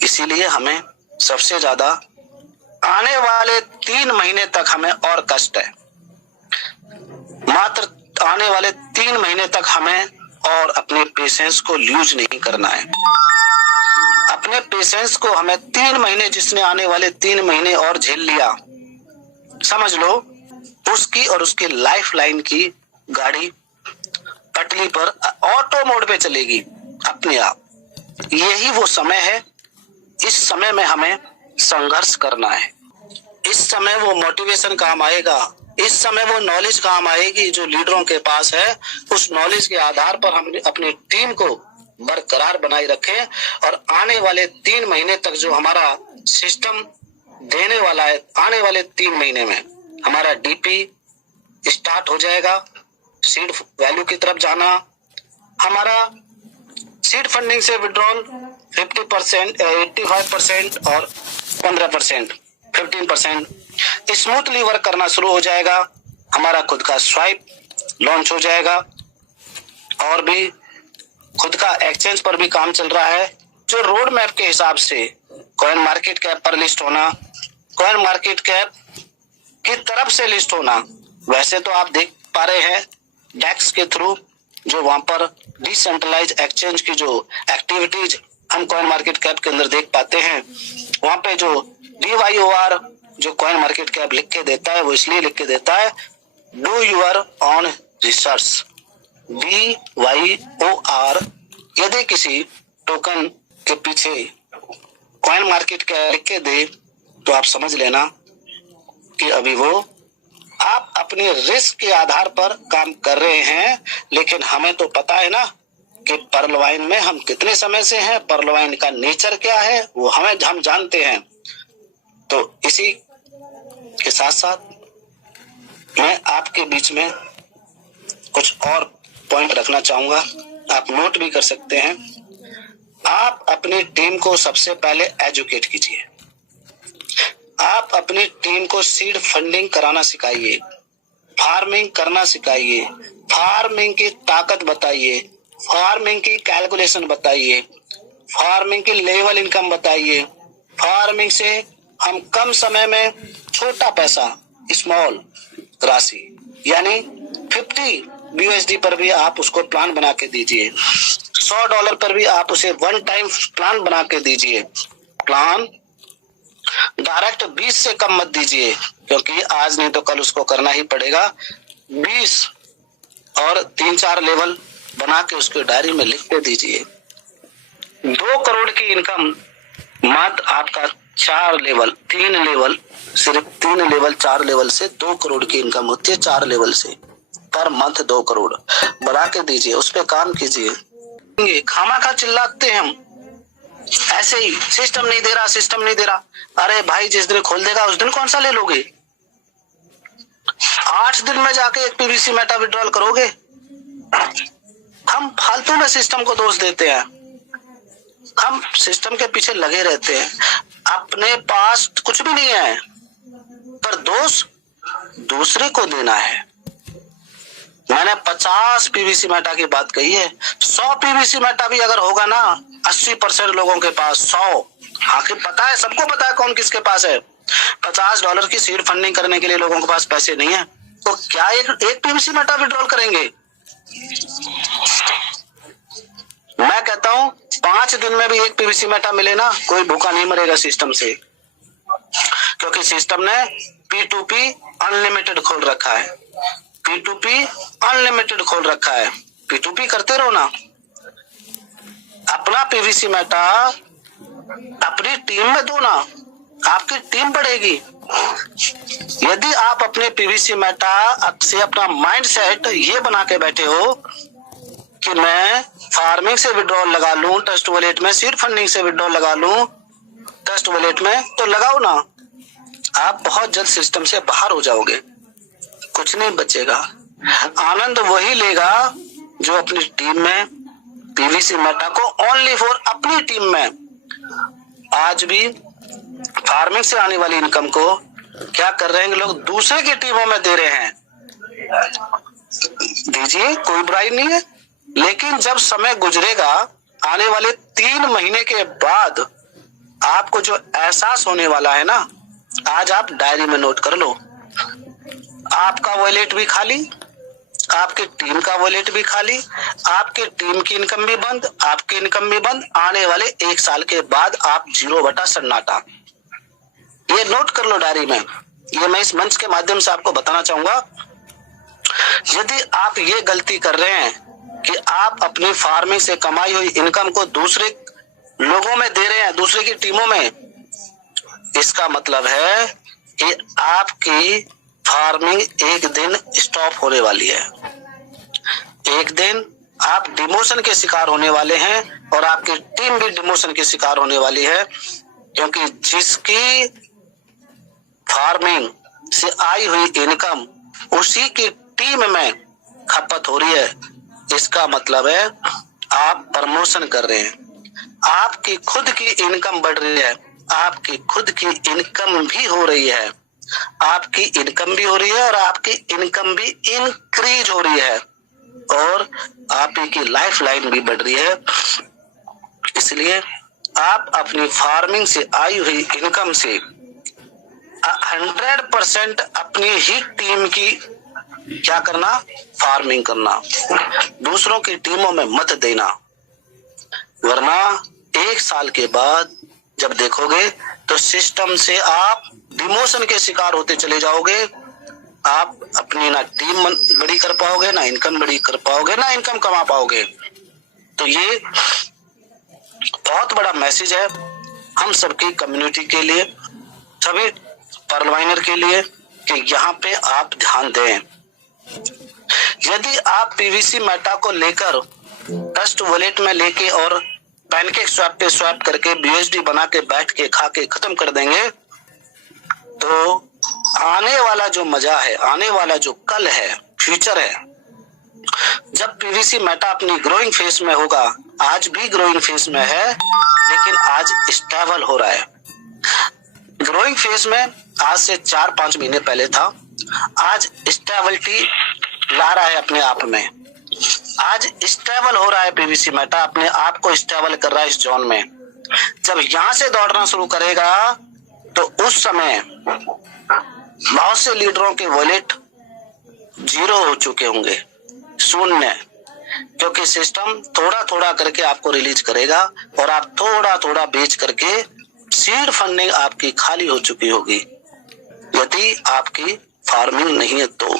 इसीलिए हमें सबसे ज्यादा आने वाले 3 महीने तक हमें और कष्ट है। मात्र आने वाले 3 महीने तक हमें और अपने पेशेंस को लूज नहीं करना है। अपने पेशेंस को हमें 3 महीने, जिसने आने वाले 3 महीने और झेल लिया, समझ लो उसकी और उसकी लाइफ लाइन की गाड़ी पटरी पर ऑटो मोड पे चलेगी अपने आप। यही वो समय है। इस समय में हमें संघर्ष करना है। इस समय वो मोटिवेशन काम आएगा। इस समय वो नॉलेज काम आएगी जो लीडरों के पास है। उस नॉलेज के आधार पर हम अपनी टीम को बरकरार बनाए रखें और आने वाले 3 महीने तक जो हमारा सिस्टम देने वाला है, आने वाले 3 महीने में हमारा डीपी स्टार्ट हो जाएगा, सीड वैल्यू की तरफ जाना, हमारा सीड फंडिंग से विड्रॉल 50%, 85% और 15%, 15% स्मूथली वर्क करना शुरू हो जाएगा। हमारा खुद का स्वाइप लॉन्च हो जाएगा और भी खुद का एक्सचेंज पर भी काम चल रहा है। जो रोड मैप के हिसाब से कॉइन मार्केट कैप पर लिस्ट होना, कॉइन मार्केट कैप की तरफ से लिस्ट होना, वैसे तो आप देख पा रहे हैं डेक्स के थ्रू जो वहां पर डिसेंट्रलाइज एक्सचेंज की जो एक्टिविटीज हम कॉइन मार्केट कैप के अंदर देख पाते हैं, वहां पे जो DYOR जो कॉइन मार्केट कैप लिख के देता है, वो इसलिए लिख के देता है do you're on research. DYOR यदि किसी टोकन के पीछे कॉइन मार्केट कैप लिख के दे तो आप समझ लेना कि अभी वो आप अपने रिस्क के आधार पर काम कर रहे हैं। लेकिन हमें तो पता है ना कि पर्लवाइन में हम कितने समय से हैं, पर्लवाइन का नेचर क्या है, वो हम जानते हैं। तो इसी के साथ साथ मैं आपके बीच में कुछ और पॉइंट रखना चाहूंगा, आप नोट भी कर सकते हैं। आप अपनी टीम को सबसे पहले एजुकेट कीजिए। आप अपनी टीम को सीड फंडिंग कराना सिखाइए, फार्मिंग करना सिखाइए, फार्मिंग की ताकत बताइए, फार्मिंग की कैलकुलेशन बताइए, फार्मिंग की लेवल इनकम बताइए। फार्मिंग से हम कम समय में छोटा पैसा, स्मॉल राशि यानी 50 USD पर भी आप उसको प्लान बना के दीजिए। $100 पर भी आप उसे वन टाइम प्लान बना के दीजिए। प्लान डायरेक्ट 20 से कम मत दीजिए, क्योंकि आज नहीं तो कल उसको करना ही पड़ेगा। 20 और 3-4 लेवल बना के उसके डायरी में लिख के दीजिए। 2 करोड़ की इनकम मात्र आपका 4 लेवल, 3 लेवल, सिर्फ 3 लेवल 4 लेवल से 2 करोड़ की इनकम होती है। 4 लेवल से पर मंथ 2 करोड़ बना के दीजिए, उस पर काम कीजिए। खामा चिल्लाते हैं हम ऐसे ही, सिस्टम नहीं दे रहा, सिस्टम नहीं दे रहा। अरे भाई, जिस दिन खोल देगा उस दिन कौन सा ले लोगे? 8 दिन में जाके एक PVC मेटा विड्रॉल करोगे? हम फालतू में सिस्टम को दोष देते हैं, हम सिस्टम के पीछे लगे रहते हैं। अपने पास कुछ भी नहीं है, पर दोष दूसरे को देना है। मैंने 50 PVC मेटा की बात कही है। 100 PVC मेटा भी अगर होगा ना, 80% लोगों के पास 100, आखिर पता है, सबको पता है कौन किसके पास है। $50 की सीड फंडिंग करने के लिए लोगों के पास पैसे नहीं है, तो क्या एक PVC मेटा विड्रॉल करेंगे? मैं कहता हूं 5 दिन में भी एक PVC मेटा मिले ना, कोई भूखा नहीं मरेगा सिस्टम से, क्योंकि सिस्टम ने P2P अनलिमिटेड खोल रखा है। P2P अनलिमिटेड खोल रखा है। P2P करते रहो ना। अपना PVC मेटा अपनी टीम में दो ना, आपकी टीम बढ़ेगी। यदि आप अपने PVC मेटा से अपना माइंड सेट ये बना के बैठे हो कि मैं फार्मिंग से विड्रॉल लगा लूं ट्रस्ट वॉलेट में, सीड फंडिंग से विड्रॉल लगा लूं ट्रस्ट वॉलेट में, तो लगाओ ना। आप बहुत जल्द सिस्टम से बाहर हो जाओगे, कुछ नहीं बचेगा। आनंद वही लेगा जो अपनी टीम में PVC मेटा को ओनली फॉर अपनी टीम में, आज भी फार्मिंग से आने वाली इनकम को क्या कर रहे हैं लोग, दूसरे की टीमों में दे रहे हैं। दीजिए, कोई बुराई नहीं है, लेकिन जब समय गुजरेगा, आने वाले 3 महीने के बाद आपको जो एहसास होने वाला है ना, आज आप डायरी में नोट कर लो। आपका वॉलेट भी खाली, आपके टीम का वॉलेट भी खाली, आपके टीम की इनकम भी बंद, आपकी इनकम भी बंद। आने वाले 1 साल के बाद आप 0 सन्नाटा। ये नोट कर लो डायरी में। ये मैं इस मंच के माध्यम से आपको बताना चाहूंगा, यदि आप ये गलती कर रहे हैं कि आप अपनी फार्मिंग से कमाई हुई इनकम को दूसरे लोगों में दे रहे हैं, दूसरे की टीमों में, इसका मतलब है कि आपकी फार्मिंग एक दिन स्टॉप होने वाली है। एक दिन आप डिमोशन के शिकार होने वाले हैं और आपकी टीम भी डिमोशन के शिकार होने वाली है, क्योंकि जिसकी फार्मिंग से आई हुई इनकम उसी की टीम में खपत हो रही है। इसका मतलब है आप प्रमोशन कर रहे हैं, आपकी खुद की इनकम बढ़ रही है, आपकी खुद की इनकम भी हो रही है, आपकी इनकम भी हो रही है और आपकी इनकम भी इंक्रीज हो रही है और आपकी लाइफ लाइन भी बढ़ रही है। इसलिए आप अपनी फार्मिंग से आई हुई इनकम से 100% अपनी ही टीम की क्या करना, फार्मिंग करना, दूसरों की टीमों में मत देना। वरना 1 साल के बाद जब देखोगे तो सिस्टम से आप डिमोशन के शिकार होते चले जाओगे। आप अपनी ना टीम बड़ी कर पाओगे, ना इनकम बड़ी कर पाओगे, ना इनकम कमा पाओगे। तो ये बहुत बड़ा मैसेज है हम सबकी कम्युनिटी के लिए, सभी पर्ल माइनर के लिए, कि यहाँ पे आप ध्यान दें। यदि आप पीवीसी मेटा को लेकर ट्रस्ट वॉलेट में लेके और पैनकेक स्वैप पे स्वैप करके BUSD बना के बैठ के खा के खत्म कर देंगे, तो आने वाला जो मजा है, आने वाला जो कल है, फ्यूचर है, जब पीवीसी मेटा अपनी ग्रोइंग फेज में होगा, आज भी ग्रोइंग फेज में है लेकिन आज स्टेबल हो रहा है। ग्रोइंग फेज में आज से 4-5 महीने पहले था, आज स्टेबिलिटी ला रहा है अपने आप में, आज स्टेबल हो रहा है। पीवीसी मेटा अपने आप को स्टेबल कर रहा है इस जोन में। जब यहां से दौड़ना शुरू करेगा तो उस समय बहुत से लीडरों के वॉलेट 0 हो चुके होंगे, शून्य, क्योंकि सिस्टम थोड़ा थोड़ा करके आपको रिलीज करेगा और आप थोड़ा थोड़ा बेच करके सीड फंडिंग आपकी खाली हो चुकी होगी, यदि आपकी फार्मिंग नहीं है तो।